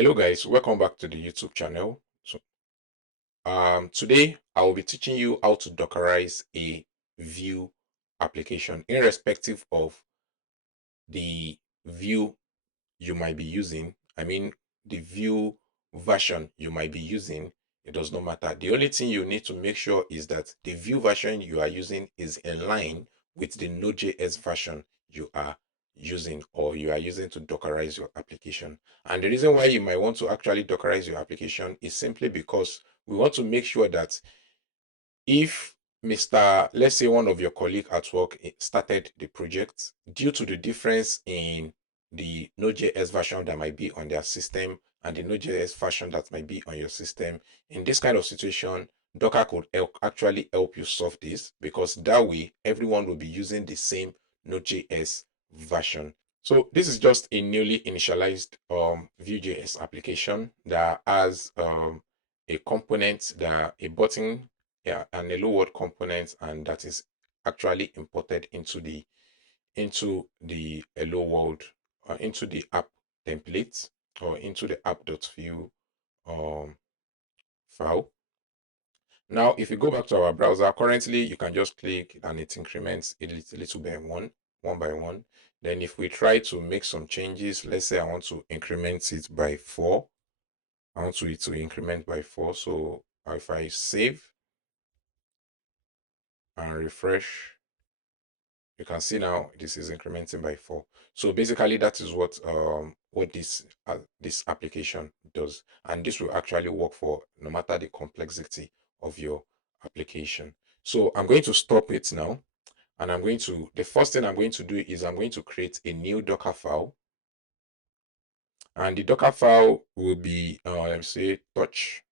Hello guys, welcome back to the YouTube channel. Today I will be teaching you how to Dockerize a Vue application, irrespective of the Vue you might be using. I mean, the Vue version you might be using. It does not matter. The only thing you need to make sure is that the Vue version you are using is in line with the Node.js version you are using, or you are using to Dockerize your application. And the reason why you might want to actually Dockerize your application is simply because we want to make sure that if let's say one of your colleague at work started the project, due to the difference in the Node.js version that might be on their system and the Node.js version that might be on your system, in this kind of situation, Docker could actually help you solve this, because that way everyone will be using the same Node.js version. So this is just a newly initialized Vue.js application that has a component, that a button, yeah, an hello world component, and that is actually imported into the hello world, into the app template, or into the app.vue file. Now, if you go back to our browser, currently you can just click and it increments a little by one by one. Then if we try to make some changes, let's say I want to increment it by 4. I want it to increment by 4. So if I save and refresh, you can see now this is incrementing by 4. So basically that is what this application does, and this will actually work for no matter the complexity of your application. So I'm going to stop it now, and the first thing I'm going to do is I'm going to create a new Docker file, and the Docker file will be let me say touch.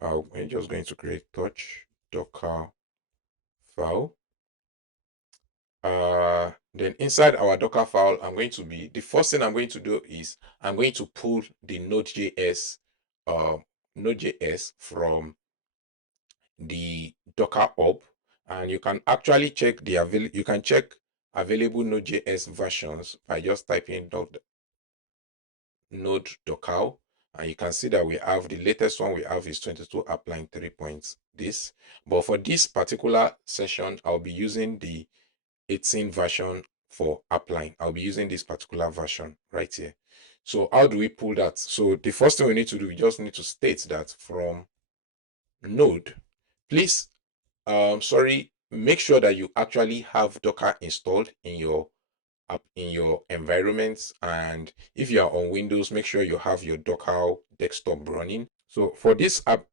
I'm just going to create touch Docker file. Then inside our Docker file, the first thing I'm going to do is I'm going to pull the Node.js from the Docker hub, and you can actually check available Node.js versions by just typing node docker, and you can see that we have the latest one we have is 22 applying 3 points this. But for this particular session, I'll be using the 18 version for applying. I'll be using this particular version right here. So how do we pull that? So the first thing we need to do, we just need to state that from node, please, make sure that you actually have Docker installed in your environment. And if you are on Windows, make sure you have your Docker desktop running. So for this app,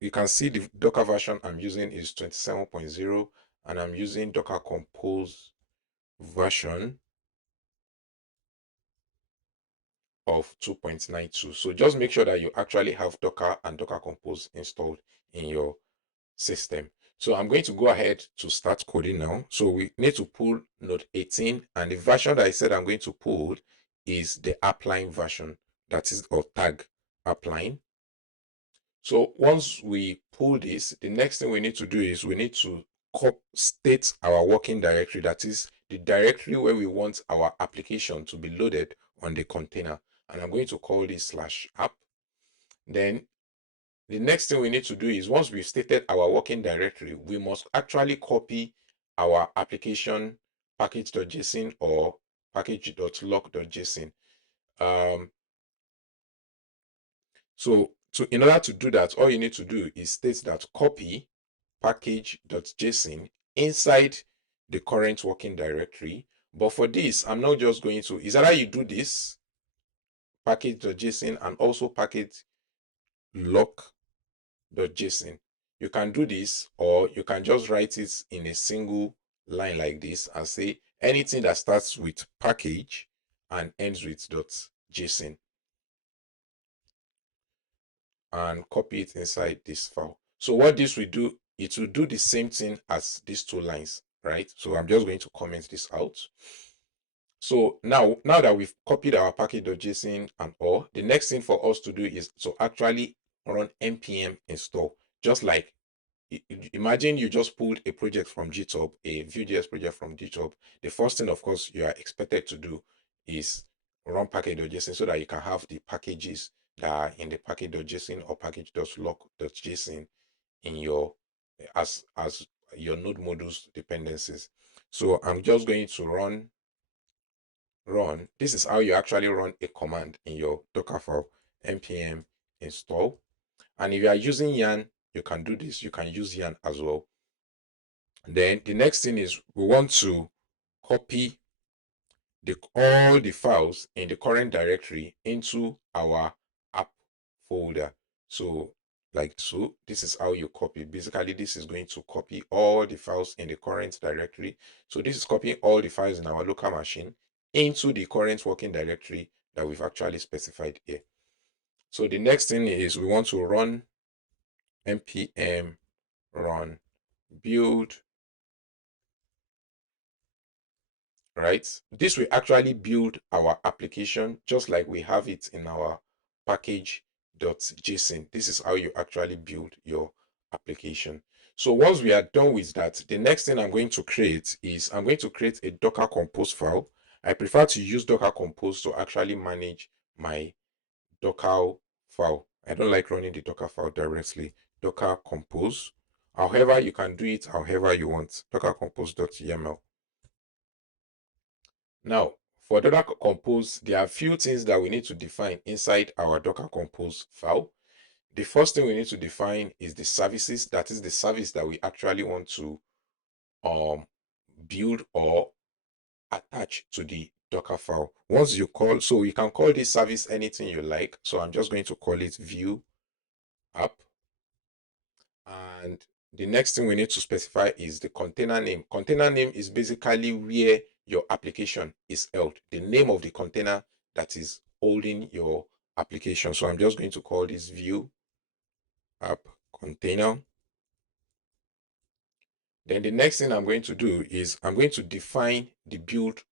you can see the Docker version I'm using is 27.0, and I'm using Docker Compose version of 2.92. So just make sure that you actually have Docker and Docker Compose installed in your system. So I'm going to go ahead to start coding now. So we need to pull node 18, and the version that I said I'm going to pull is the appline version, that is, or tag appline. So once we pull this, the next thing we need to do is we need to state our working directory, that is the directory where we want our application to be loaded on the container. And I'm going to call this /app. Then the next thing we need to do is, once we've stated our working directory, we must actually copy our application package.json or package.lock.json. So in order to do that, all you need to do is state that copy package.json inside the current working directory. But for this, I'm not just going to, is either you do this package.json and also package lock.json. You can do this, or you can just write it in a single line like this and say anything that starts with package and ends with .json, and copy it inside this file. So what this will do, it will do the same thing as these two lines, right? So I'm just going to comment this out. So now that we've copied our package.json and all, the next thing for us to do is to actually run npm install. Just like, imagine you just pulled a project from GitHub, a Vue.js project from GitHub. The first thing, of course, you are expected to do is run package.json so that you can have the packages that are in the package.json or package.lock.json in your as your node modules dependencies. So I'm just going to run. This is how you actually run a command in your Dockerfile npm install. And if you are using yarn, you can do this. You can use yarn as well. Then the next thing is we want to copy all the files in the current directory into our app folder. So like so, this is how you copy. Basically, this is going to copy all the files in the current directory. So this is copying all the files in our local machine into the current working directory that we've actually specified here. So the next thing is we want to run npm run build, right? This will actually build our application just like we have it in our package.json. This is how you actually build your application. So once we are done with that, the next thing I'm going to create is I'm going to create a Docker Compose file. I prefer to use Docker Compose to actually manage my Docker file. I don't like running the Docker file directly. Docker Compose. However, you can do it however you want. Docker Compose.yml. Now, for Docker Compose, there are a few things that we need to define inside our Docker Compose file. The first thing we need to define is the services. That is the service that we actually want to build or attach to the Docker file. Once you call, so you can call this service anything you like. So I'm just going to call it view app. And the next thing we need to specify is the container name. Container name is basically where your application is held, the name of the container that is holding your application. So I'm just going to call this view app container. Then the next thing I'm going to do is I'm going to define the build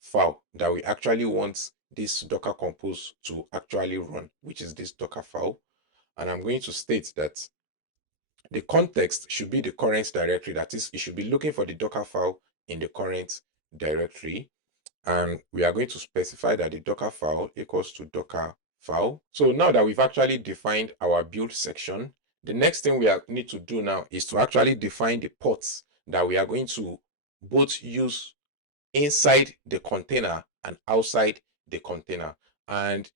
file that we actually want this Docker Compose to actually run, which is this Docker file. And I'm going to state that the context should be the current directory. That is, you should be looking for the Docker file in the current directory. And we are going to specify that the Docker file equals to Docker file. So now that we've actually defined our build section, the next thing we need to do now is to actually define the ports that we are going to both use inside the container and outside the container. And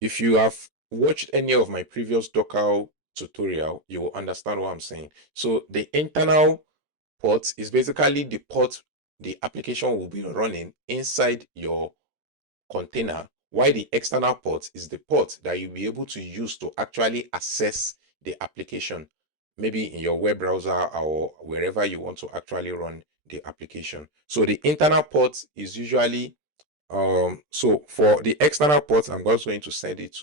if you have watched any of my previous Docker tutorial, you will understand what I'm saying. So the internal port is basically the port the application will be running inside your container, while the external port is the port that you'll be able to use to actually access the application, maybe in your web browser or wherever you want to actually run the application. So the internal port is usually so for the external port, I'm also going to set it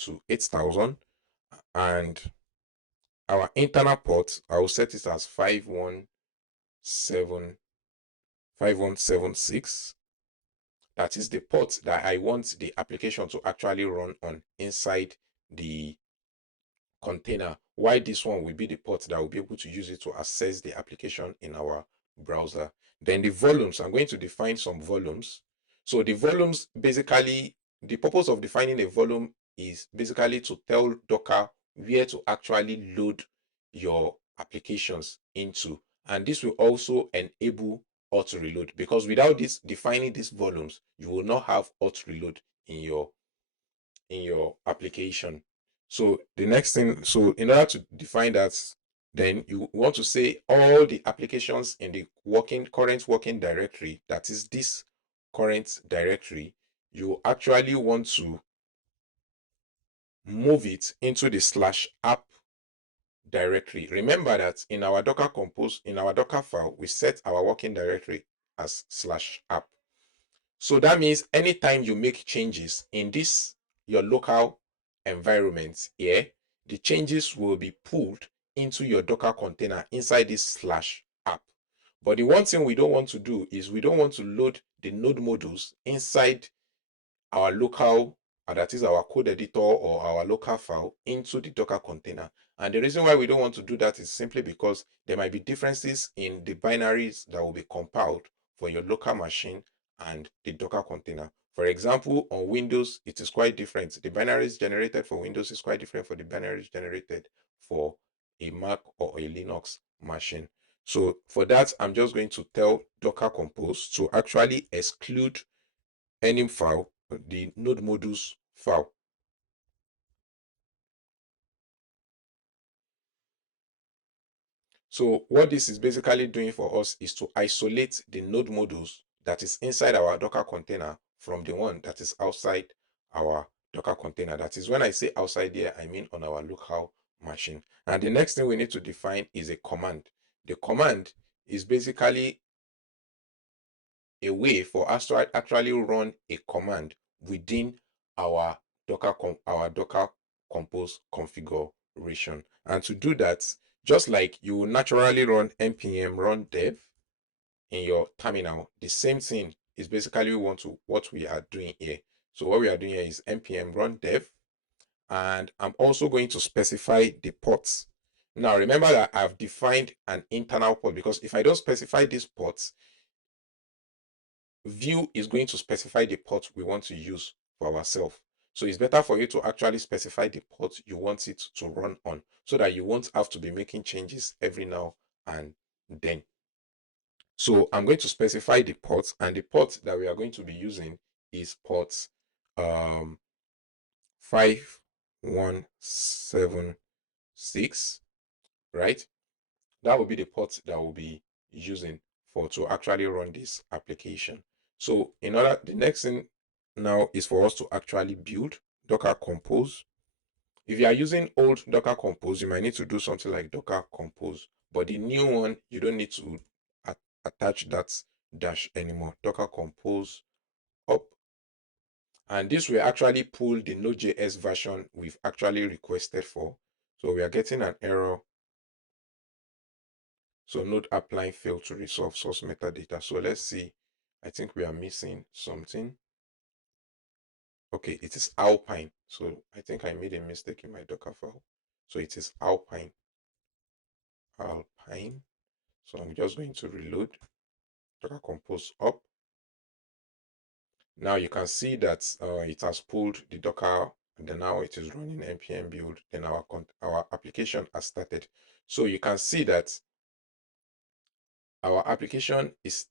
to 8000, and our internal port I will set it as 5176. That is the port that I want the application to actually run on inside the container. Why this one will be the port that will be able to use it to access the application in our browser. Then the volumes, I'm going to define some volumes. So the volumes, basically, the purpose of defining a volume is basically to tell Docker where to actually load your applications into. And this will also enable auto reload, because without this defining these volumes, you will not have auto reload in your application. So the next thing, so in order to define that, then you want to say all the applications in the current working directory, that is this current directory, you actually want to move it into the /app directory. Remember that in our Docker Compose, in our Docker file, we set our working directory as /app. So that means anytime you make changes in this, your local environment here, the changes will be pulled into your Docker container inside this /app. But the one thing we don't want to do is we don't want to load the node modules inside our local, that is our code editor or our local file, into the Docker container. And the reason why we don't want to do that is simply because there might be differences in the binaries that will be compiled for your local machine and the Docker container. For example, on Windows, it is quite different. The binaries generated for Windows is quite different for the binaries generated for a Mac or a Linux machine. So for that, I'm just going to tell Docker Compose to actually exclude any file, the node modules file. So what this is basically doing for us is to isolate the node modules that is inside our Docker container from the one that is outside our Docker container. That is, when I say outside here, I mean on our local machine. And the next thing we need to define is a command. The command is basically a way for us to actually run a command within our Docker Compose configuration. And to do that, just like you will naturally run npm run dev in your terminal, the same thing is basically what we are doing here. So what we are doing here is npm run dev, and I'm also going to specify the ports. Now remember that I've defined an internal port, because if I don't specify these ports, Vue is going to specify the port we want to use for ourselves. So it's better for you to actually specify the port you want it to run on, so that you won't have to be making changes every now and then. So I'm going to specify the port, and the port that we are going to be using is port 5176, right? That will be the port that we'll be using for to actually run this application. So the next thing now is for us to actually build Docker Compose. If you are using old Docker Compose, you might need to do something like Docker Compose, but the new one, you don't need to attach that dash anymore. Docker Compose up, and this will actually pull the Node.js version we've actually requested for. So we are getting an error. So node applying failed to resolve source metadata. So let's see. I think we are missing something. Okay, it is Alpine. So I think I made a mistake in my Dockerfile. So it is Alpine. Alpine. So I'm just going to reload Docker Compose up. Now you can see that it has pulled the Docker, and then now it is running npm build. Then our application has started. So you can see that our application is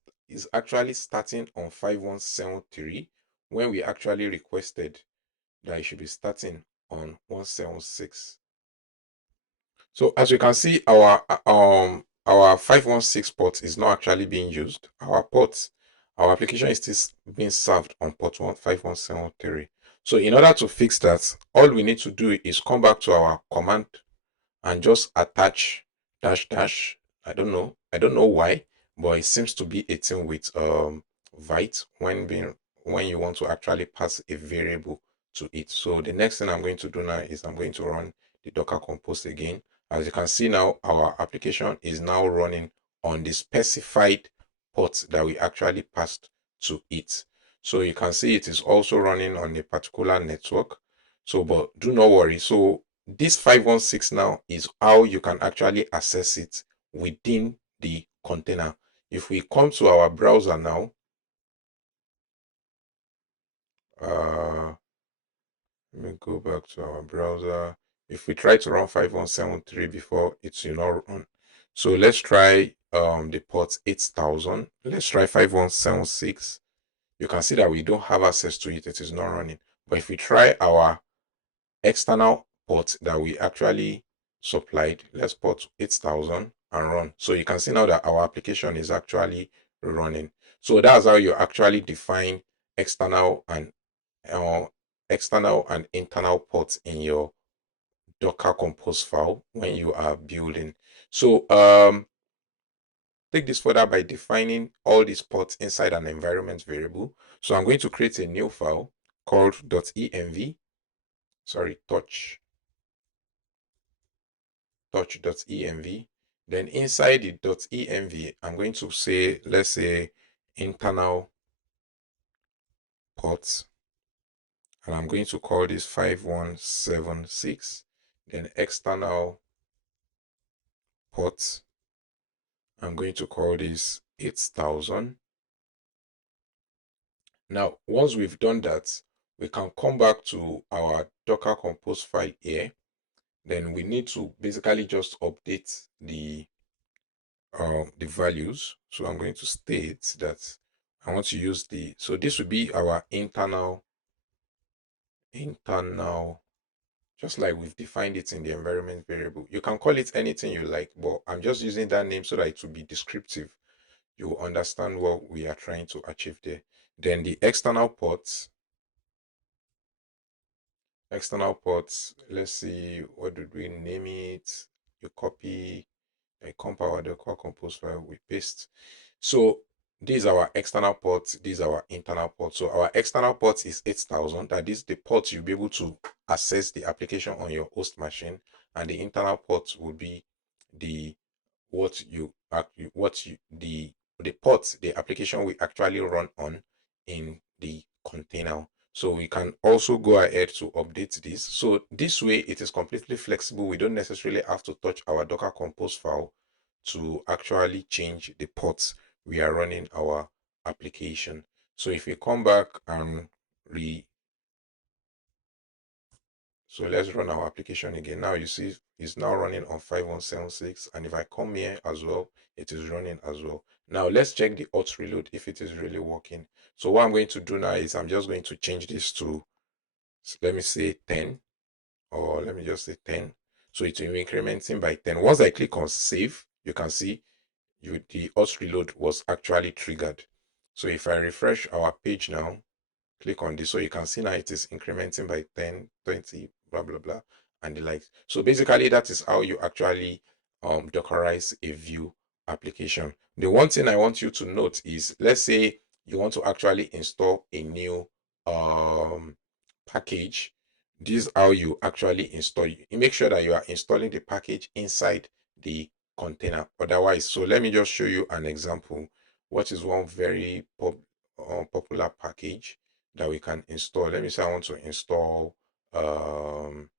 actually starting on 5173 when we actually requested that it should be starting on 176. So as you can see, our 516 port is not actually being used. Our application is still being served on port 5173. So in order to fix that, all we need to do is come back to our command and just attach dash dash. I don't know why, but it seems to be a thing with Vite when you want to actually pass a variable to it. So the next thing I'm going to do now is I'm going to run the Docker Compose again. As you can see now, our application is now running on the specified port that we actually passed to it. So you can see it is also running on a particular network. So, but do not worry. So this 516 now is how you can actually access it within the container. If we come to our browser now, let me go back to our browser. If we try to run 5173 before, it will not run. So let's try the port 8000. Let's try 5176. You can see that we don't have access to it. It is not running. But if we try our external port that we actually supplied, let's port 8000 and run. So you can see now that our application is actually running. So that's how you actually define external and uh, external and internal ports in your Docker Compose file when you are building. So take this further by defining all these ports inside an environment variable. So I'm going to create a new file called .env, sorry, touch.env. Then inside the .env, I'm going to say, let's say internal ports, and I'm going to call this 5176. Then external ports, I'm going to call this 8000. Now, once we've done that, we can come back to our Docker Compose file here. Then we need to basically just update the values. So I'm going to state that I want to use so this will be our internal, just like we've defined it in the environment variable. You can call it anything you like, but I'm just using that name so that it will be descriptive. You will understand what we are trying to achieve there. Then the external ports, let's see, what did we name it? You copy, I comp our Docker compose file, we paste. So these are our external ports, these are our internal ports. So our external port is 8000. That is the port you'll be able to access the application on your host machine, and the internal port will be the the port the application will actually run on in the container. So we can also go ahead to update this. So this way it is completely flexible. We don't necessarily have to touch our Docker Compose file to actually change the ports we are running our application. So if we come back and so let's run our application again. Now you see it's now running on 5176, and if I come here as well, it is running as well. Now let's check the auth reload if it is really working. So what I'm going to do now is I'm just going to change this to, let me say 10, or let me just say 10. So it will be incrementing by 10. Once I click on save, you can see the auth reload was actually triggered. So if I refresh our page now, click on this, so you can see now it is incrementing by 10, 20, blah blah blah, and the likes. So basically that is how you actually dockerize a view application. The one thing I want you to note is, let's say you want to actually install a new package. This is how you actually install. You make sure that you are installing the package inside the container. Otherwise, so let me just show you an example. What is one very popular package that we can install? Let me say I want to install um,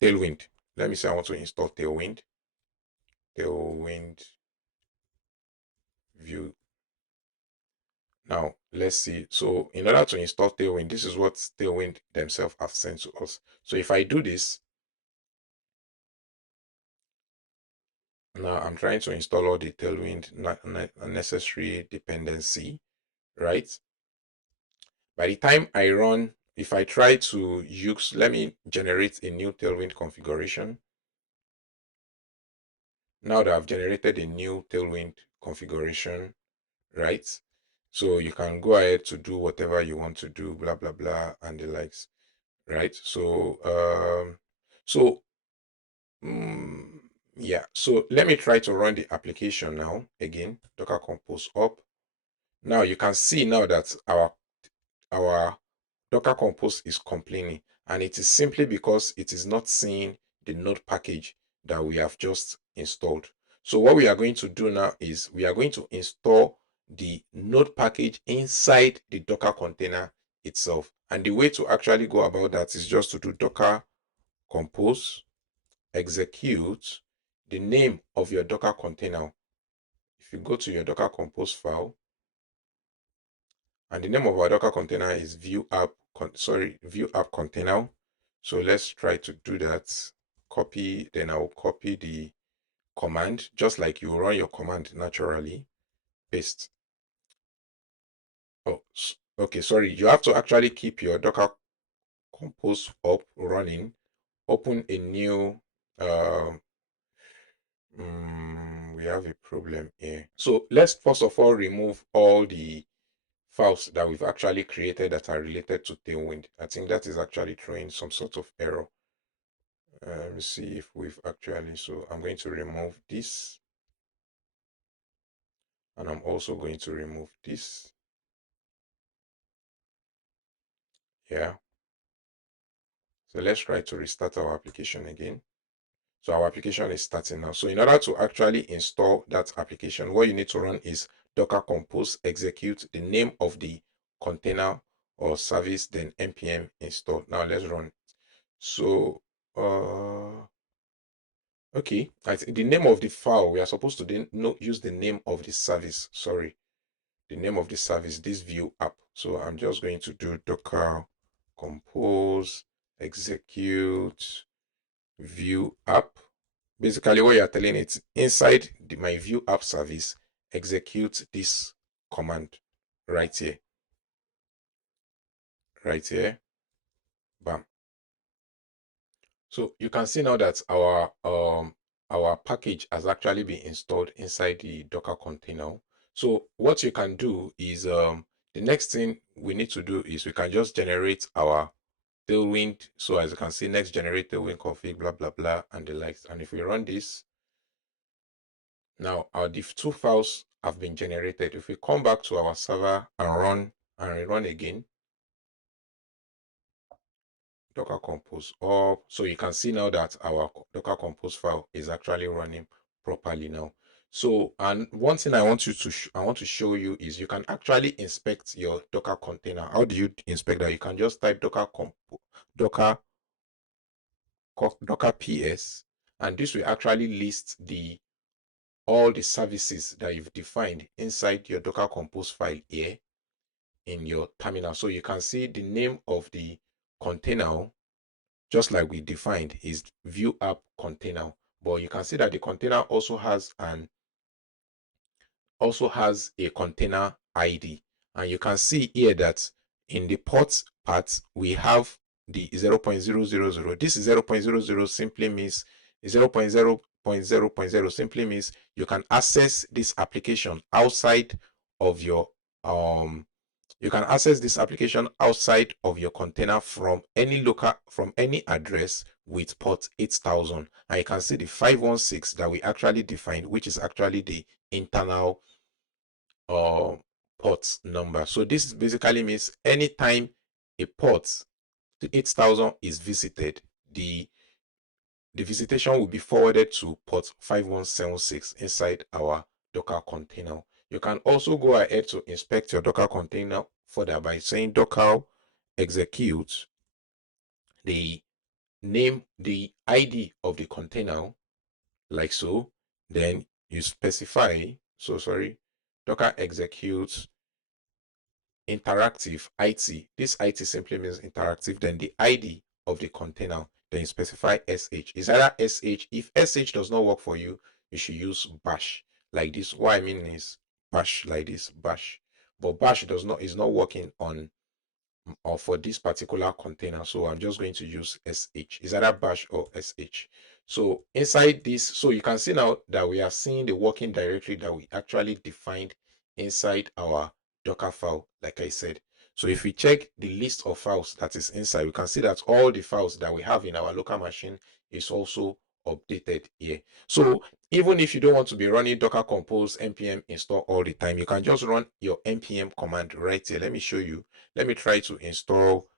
Tailwind. Let me say I want to install Tailwind view. Now let's see. So in order to install Tailwind, this is what Tailwind themselves have sent to us. So if I do this, now I'm trying to install all the Tailwind necessary dependency, right? By the time I run, if I try to use, let me generate a new Tailwind configuration. Now that I've generated a new Tailwind configuration, right? So you can go ahead to do whatever you want to do, blah blah blah, and the likes, right? So so yeah, so let me try to run the application now again. Docker compose up. Now you can see now that our Docker compose is complaining, and it is simply because it is not seeing the node package that we have just installed. So what we are going to do now is we are going to install the node package inside the Docker container itself. And the way to actually go about that is just to do Docker compose execute the name of your Docker container. If you go to your Docker compose file, and the name of our Docker container is view app container. So let's try to do that. Copy, then I'll copy the command, just like you run your command naturally. Paste. Oh, okay, sorry. You have to actually keep your Docker compose up running. Open a new we have a problem here. So let's first of all remove all the files that we've actually created that are related to Tailwind. I think that is actually throwing some sort of error. Let me see if we've actually, so I'm going to remove this, and I'm also going to remove this. Yeah. So let's try to restart our application again. So our application is starting now. So in order to actually install that application, what you need to run is Docker compose execute the name of the container or service, then npm install. Now let's run. So okay, the name of the file, we are supposed to then use the name of the service. Sorry, the name of the service, this view app. So I'm just going to do docker compose execute view app. Basically, what you're telling it inside my view app service, execute this command right here. Right here. Bam. So you can see now that our package has actually been installed inside the Docker container. So what you can do is the next thing we need to do is we can just generate our tailwind. So as you can see, next generate tailwind config, blah blah blah, and the likes. And if we run this, now our diff 2 files have been generated. If we come back to our server and rerun again, Docker Compose up. So you can see now that our Docker Compose file is actually running properly now. So, and one thing I want to show you is you can actually inspect your Docker container. How do you inspect that? You can just type Docker ps, and this will actually list all the services that you've defined inside your Docker Compose file here in your terminal. So you can see the name of the container, just like we defined, is view app container. But you can see that the container also has a container ID. And you can see here that in the port part, we have the 0.000. This 0.00 simply means 0.0.0.0 simply means you can access this application outside of your container from any address with port 8000. And you can see the 516 that we actually defined, which is actually the internal port number. So this basically means anytime a port to 8000 is visited, the visitation will be forwarded to port 5176 inside our Docker container. You can also go ahead to inspect your Docker container further by saying docker execute the name, the ID of the container, like so. Then you specify, docker execute interactive IT. This IT simply means interactive. Then the ID of the container. Then you specify sh. Is either sh. If sh does not work for you, you should use bash like this. What I mean is bash like this, bash. But bash is not working on or for this particular container. So I'm just going to use sh. Is either bash or sh. So inside this, so you can see now that we are seeing the working directory that we actually defined inside our Docker file, like I said. So if we check the list of files that is inside, we can see that all the files that we have in our local machine is also updated here. So even if you don't want to be running Docker Compose npm install all the time, you can just run your npm command right here. Let me show you. Let me try to install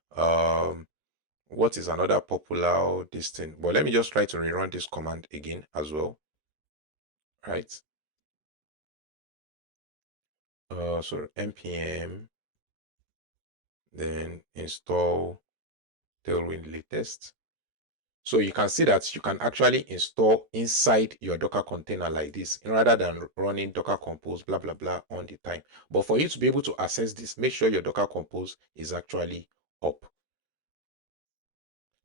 what is another popular this thing, but let me just try to rerun this command again as well, right? So npm, then install tailwind latest. So you can see that you can actually install inside your Docker container like this rather than running Docker Compose blah blah blah on the time. But for you to be able to access this, make sure your Docker Compose is actually up.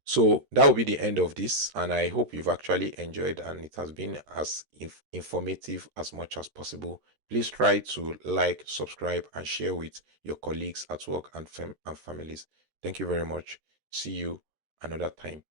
So that will be the end of this, and I hope you've actually enjoyed and it has been as informative as much as possible. Please try to like, subscribe, and share with your colleagues at work and families. Thank you very much. See you another time.